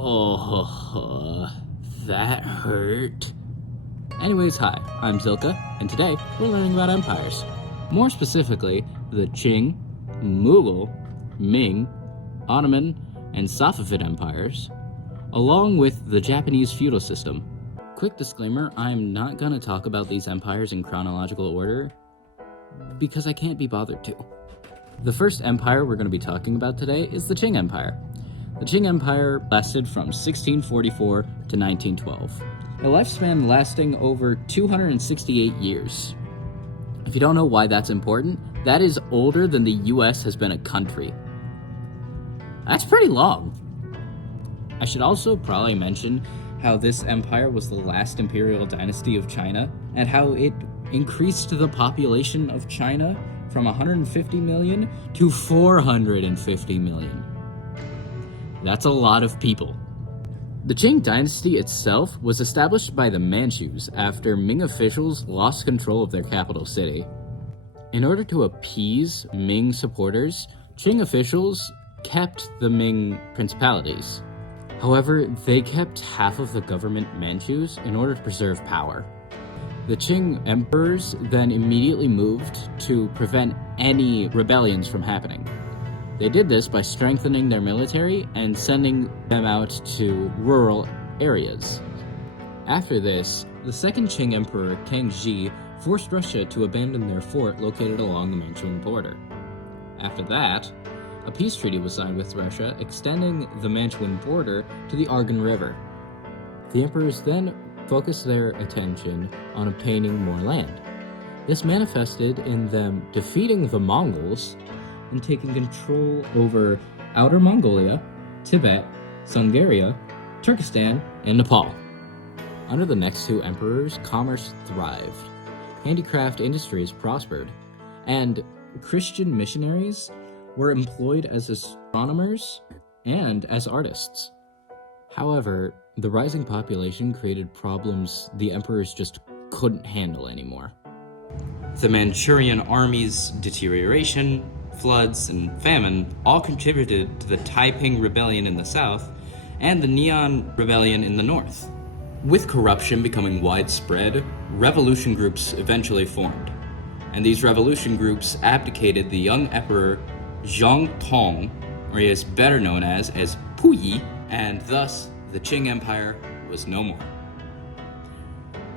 Oh, that hurt. Anyways, hi, I'm Zilka, and today we're learning about empires. More specifically, the Qing, Mughal, Ming, Ottoman, and Safavid empires, along with the Japanese feudal system. Quick disclaimer, I'm not going to talk about these empires in chronological order, because I can't be bothered to. The first empire we're going to be talking about today is the Qing Empire. The Qing Empire lasted from 1644 to 1912, a lifespan lasting over 268 years. If you don't know why that's important, that is older than the US has been a country. That's pretty long. I should also probably mention how this empire was the last imperial dynasty of China, and how it increased the population of China from 150 million to 450 million. That's a lot of people. The Qing dynasty itself was established by the Manchus after Ming officials lost control of their capital city. In order to appease Ming supporters, Qing officials kept the Ming principalities. However, they kept half of the government Manchus in order to preserve power. The Qing emperors then immediately moved to prevent any rebellions from happening. They did this by strengthening their military and sending them out to rural areas. After this, the second Qing emperor, Kangxi, forced Russia to abandon their fort located along the Manchuan border. After that, a peace treaty was signed with Russia, extending the Manchuan border to the Argun River. The emperors then focused their attention on obtaining more land. This manifested in them defeating the Mongols and taking control over Outer Mongolia, Tibet, Sungaria, Turkestan, and Nepal. Under the next two emperors, commerce thrived, handicraft industries prospered, and Christian missionaries were employed as astronomers and as artists. However, the rising population created problems the emperors just couldn't handle anymore. The Manchurian army's deterioration, floods, and famine all contributed to the Taiping Rebellion in the south and the Neon Rebellion in the north. With corruption becoming widespread, revolution groups eventually formed, and these revolution groups abdicated the young emperor Zhang Tong, or he is better known as Puyi, and thus the Qing Empire was no more.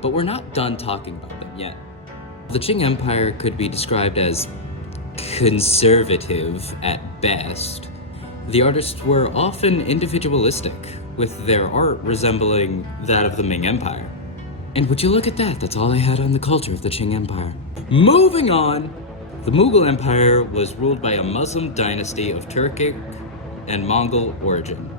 But we're not done talking about them yet. The Qing Empire could be described as conservative at best. The artists were often individualistic, with their art resembling that of the Ming Empire. And would you look at that, that's all I had on the culture of the Qing Empire. Moving on! The Mughal Empire was ruled by a Muslim dynasty of Turkic and Mongol origin.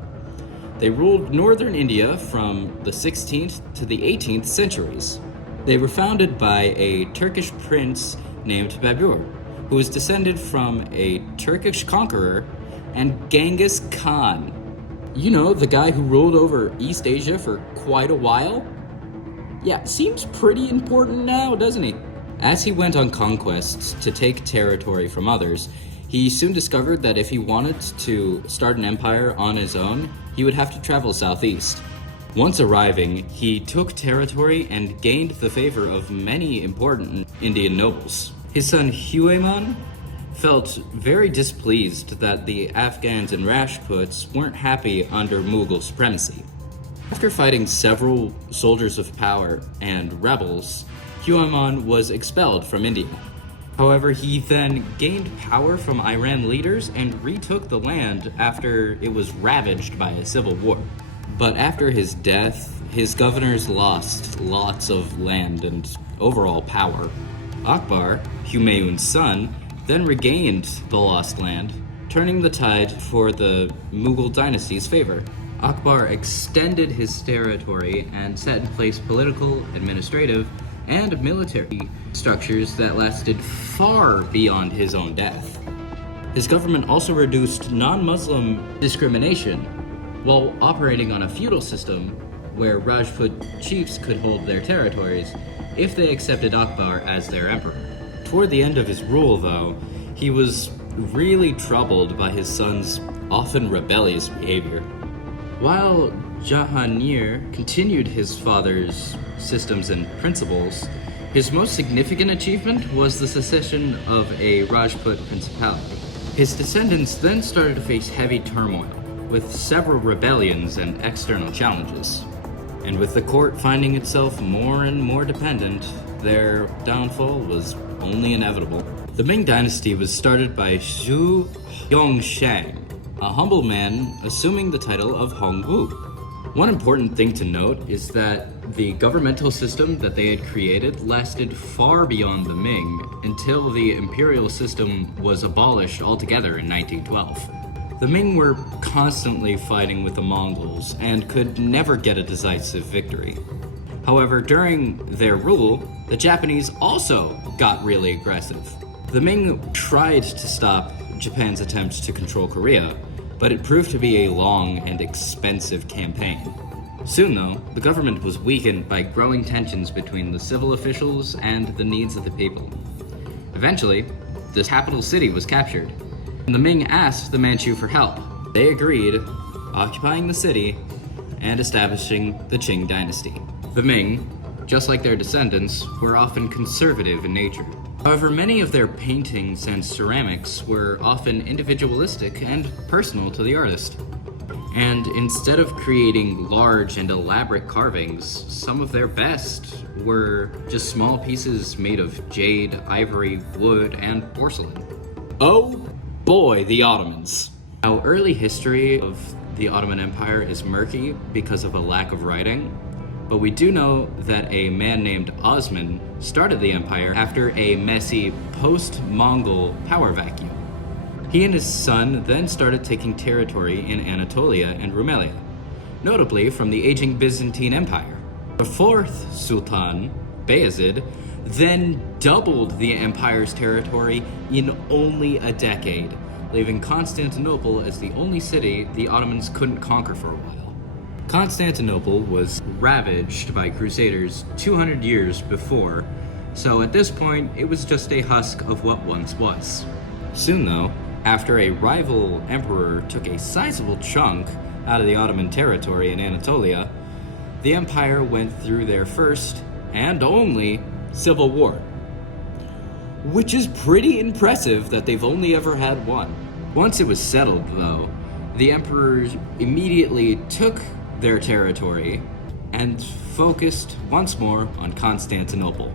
They ruled northern India from the 16th to the 18th centuries. They were founded by a Turkish prince named Babur, who was descended from a Turkish conqueror and Genghis Khan. You know, the guy who ruled over East Asia for quite a while? Yeah, seems pretty important now, doesn't he? As he went on conquests to take territory from others, he soon discovered that if he wanted to start an empire on his own, he would have to travel southeast. Once arriving, he took territory and gained the favor of many important Indian nobles. His son Huayman felt very displeased that the Afghans and Rajputs weren't happy under Mughal supremacy. After fighting several soldiers of power and rebels, Huayman was expelled from India. However, he then gained power from Iran leaders and retook the land after it was ravaged by a civil war. But after his death, his governors lost lots of land and overall power. Akbar, Humayun's son, then regained the lost land, turning the tide for the Mughal dynasty's favor. Akbar extended his territory and set in place political, administrative, and military structures that lasted far beyond his own death. His government also reduced non-Muslim discrimination while operating on a feudal system where Rajput chiefs could hold their territories if they accepted Akbar as their emperor. Toward the end of his rule, though, he was really troubled by his son's often rebellious behavior. While Jahangir continued his father's systems and principles, his most significant achievement was the secession of a Rajput principality. His descendants then started to face heavy turmoil, with several rebellions and external challenges. And with the court finding itself more and more dependent, their downfall was only inevitable. The Ming dynasty was started by Zhu Yongshang, a humble man assuming the title of Hongwu. One important thing to note is that the governmental system that they had created lasted far beyond the Ming until the imperial system was abolished altogether in 1912. The Ming were constantly fighting with the Mongols and could never get a decisive victory. However, during their rule, the Japanese also got really aggressive. The Ming tried to stop Japan's attempts to control Korea, but it proved to be a long and expensive campaign. Soon, though, the government was weakened by growing tensions between the civil officials and the needs of the people. Eventually, the capital city was captured, and the Ming asked the Manchu for help. They agreed, occupying the city and establishing the Qing dynasty. The Ming, just like their descendants, were often conservative in nature. However, many of their paintings and ceramics were often individualistic and personal to the artist. And instead of creating large and elaborate carvings, some of their best were just small pieces made of jade, ivory, wood, and porcelain. Oh boy, the Ottomans. Our early history of the Ottoman Empire is murky because of a lack of writing, but we do know that a man named Osman started the empire after a messy post-Mongol power vacuum. He and his son then started taking territory in Anatolia and Rumelia, notably from the aging Byzantine Empire. The fourth Sultan, Bayezid, then doubled the empire's territory in only a decade, leaving Constantinople as the only city the Ottomans couldn't conquer for a while. Constantinople was ravaged by Crusaders 200 years before, so at this point, it was just a husk of what once was. Soon though, after a rival emperor took a sizable chunk out of the Ottoman territory in Anatolia, the empire went through their first, and only, civil war. Which is pretty impressive that they've only ever had one. Once it was settled though, the emperors immediately took their territory and focused once more on Constantinople.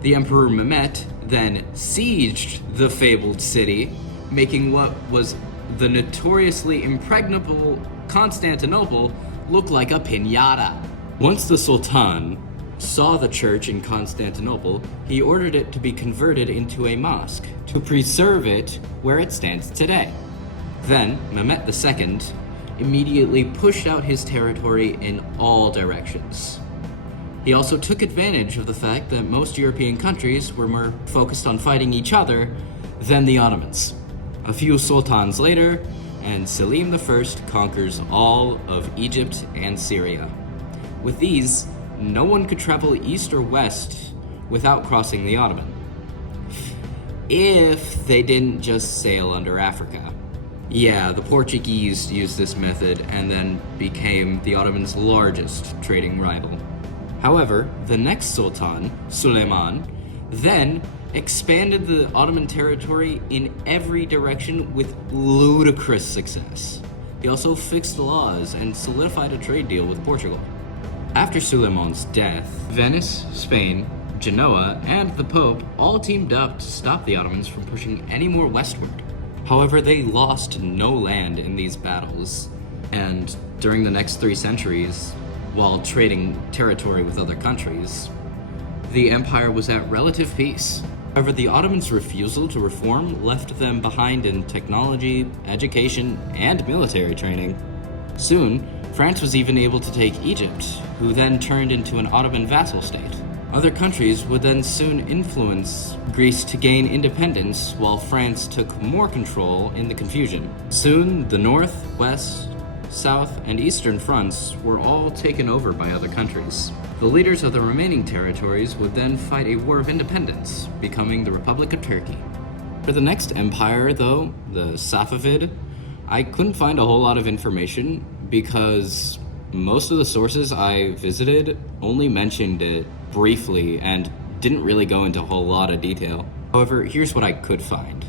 The Emperor Mehmet then sieged the fabled city, making what was the notoriously impregnable Constantinople look like a piñata. Once the Sultan saw the church in Constantinople, he ordered it to be converted into a mosque to preserve it where it stands today. Then Mehmet II immediately pushed out his territory in all directions. He also took advantage of the fact that most European countries were more focused on fighting each other than the Ottomans. A few sultans later, and Selim I conquers all of Egypt and Syria. With these, no one could travel east or west without crossing the Ottoman, if they didn't just sail under Africa. Yeah, the Portuguese used this method and then became the Ottomans' largest trading rival. However, the next Sultan, Suleiman, then expanded the Ottoman territory in every direction with ludicrous success. He also fixed laws and solidified a trade deal with Portugal. After Suleiman's death, Venice, Spain, Genoa, and the Pope all teamed up to stop the Ottomans from pushing any more westward. However, they lost no land in these battles, and during the next 3 centuries, while trading territory with other countries, the empire was at relative peace. However, the Ottomans' refusal to reform left them behind in technology, education, and military training. Soon, France was even able to take Egypt, who then turned into an Ottoman vassal state. Other countries would then soon influence Greece to gain independence, while France took more control in the confusion. Soon, the north, west, south, and eastern fronts were all taken over by other countries. The leaders of the remaining territories would then fight a war of independence, becoming the Republic of Turkey. For the next empire, though, the Safavid, I couldn't find a whole lot of information, because most of the sources I visited only mentioned it briefly and didn't really go into a whole lot of detail. However, here's what I could find.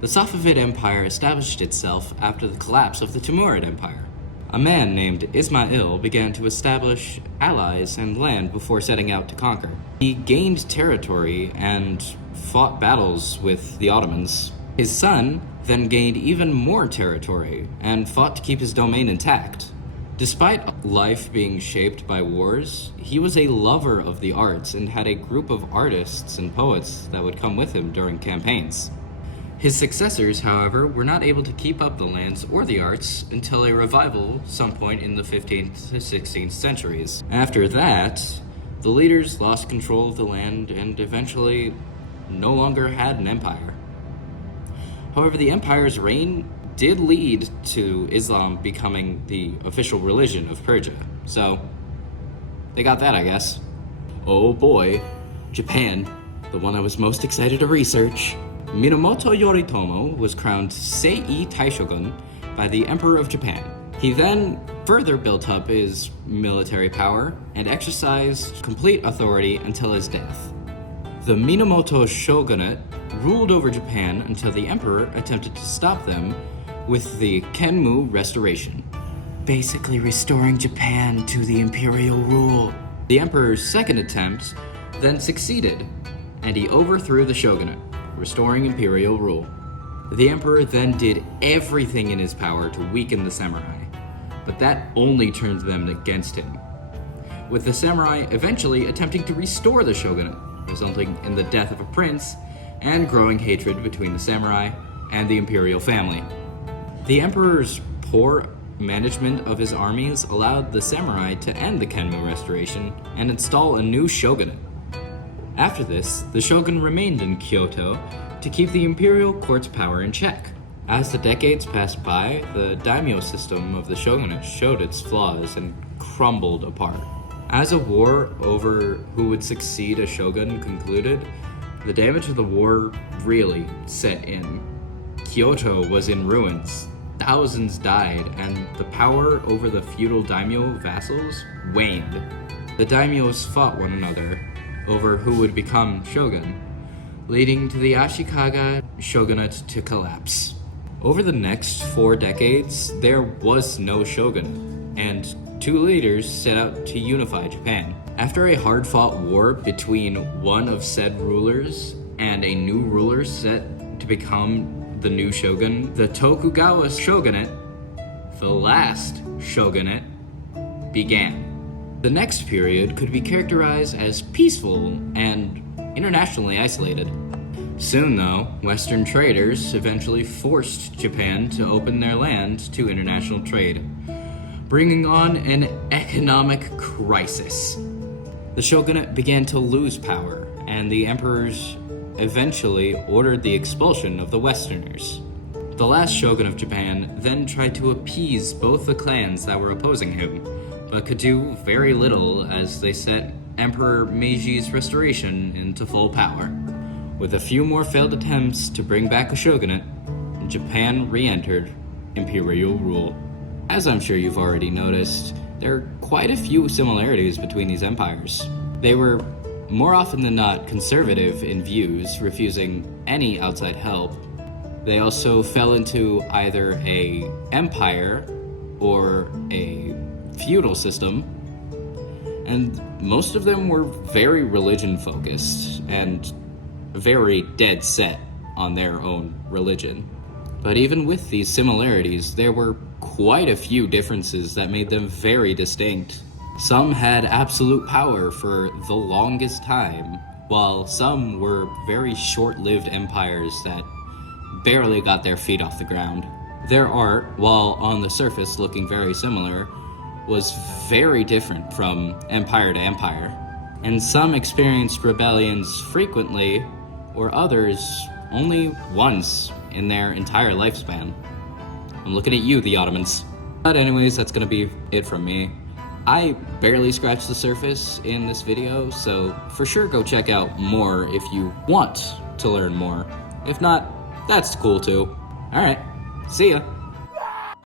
The Safavid Empire established itself after the collapse of the Timurid Empire. A man named Ismail began to establish allies and land before setting out to conquer. He gained territory and fought battles with the Ottomans. His son then gained even more territory and fought to keep his domain intact. Despite life being shaped by wars, he was a lover of the arts and had a group of artists and poets that would come with him during campaigns. His successors, however, were not able to keep up the lands or the arts until a revival some point in the 15th to 16th centuries. After that, the leaders lost control of the land and eventually no longer had an empire. However, the empire's reign did lead to Islam becoming the official religion of Persia, so they got that, I guess. Oh boy, Japan, the one I was most excited to research. Minamoto Yoritomo was crowned Sei Taishogun by the Emperor of Japan. He then further built up his military power and exercised complete authority until his death. The Minamoto shogunate ruled over Japan until the emperor attempted to stop them with the Kenmu Restoration, basically restoring Japan to the imperial rule. The emperor's second attempt then succeeded, and he overthrew the shogunate, restoring imperial rule. The emperor then did everything in his power to weaken the samurai, but that only turned them against him, with the samurai eventually attempting to restore the shogunate, resulting in the death of a prince and growing hatred between the samurai and the imperial family. The emperor's poor management of his armies allowed the samurai to end the Kenmu Restoration and install a new shogunate. After this, the shogun remained in Kyoto to keep the imperial court's power in check. As the decades passed by, the daimyo system of the shogunate showed its flaws and crumbled apart. As a war over who would succeed a shogun concluded, the damage of the war really set in. Kyoto was in ruins, thousands died, and the power over the feudal daimyo vassals waned. The daimyos fought one another over who would become shogun, leading to the Ashikaga shogunate to collapse. Over the next 4 decades, there was no shogunate, and 2 leaders set out to unify Japan. After a hard-fought war between one of said rulers and a new ruler set to become the new shogun, the Tokugawa shogunate, the last shogunate, began. The next period could be characterized as peaceful and internationally isolated. Soon, though, Western traders eventually forced Japan to open their land to international trade, bringing on an economic crisis. The shogunate began to lose power, and the emperors eventually ordered the expulsion of the Westerners. The last shogun of Japan then tried to appease both the clans that were opposing him, but could do very little as they set Emperor Meiji's restoration into full power. With a few more failed attempts to bring back a shogunate, Japan re-entered imperial rule. As I'm sure you've already noticed, there are quite a few similarities between these empires. They were more often than not conservative in views, refusing any outside help. They also fell into either a empire or a feudal system, and most of them were very religion focused and very dead set on their own religion. But even with these similarities, there were quite a few differences that made them very distinct. Some had absolute power for the longest time, while some were very short-lived empires that barely got their feet off the ground. Their art, while on the surface looking very similar, was very different from empire to empire, and some experienced rebellions frequently, or others only once in their entire lifespan. I'm looking at you, the Ottomans. But anyways, that's gonna be it from me. I barely scratched the surface in this video, so for sure go check out more if you want to learn more. If not, that's cool too. Alright, see ya!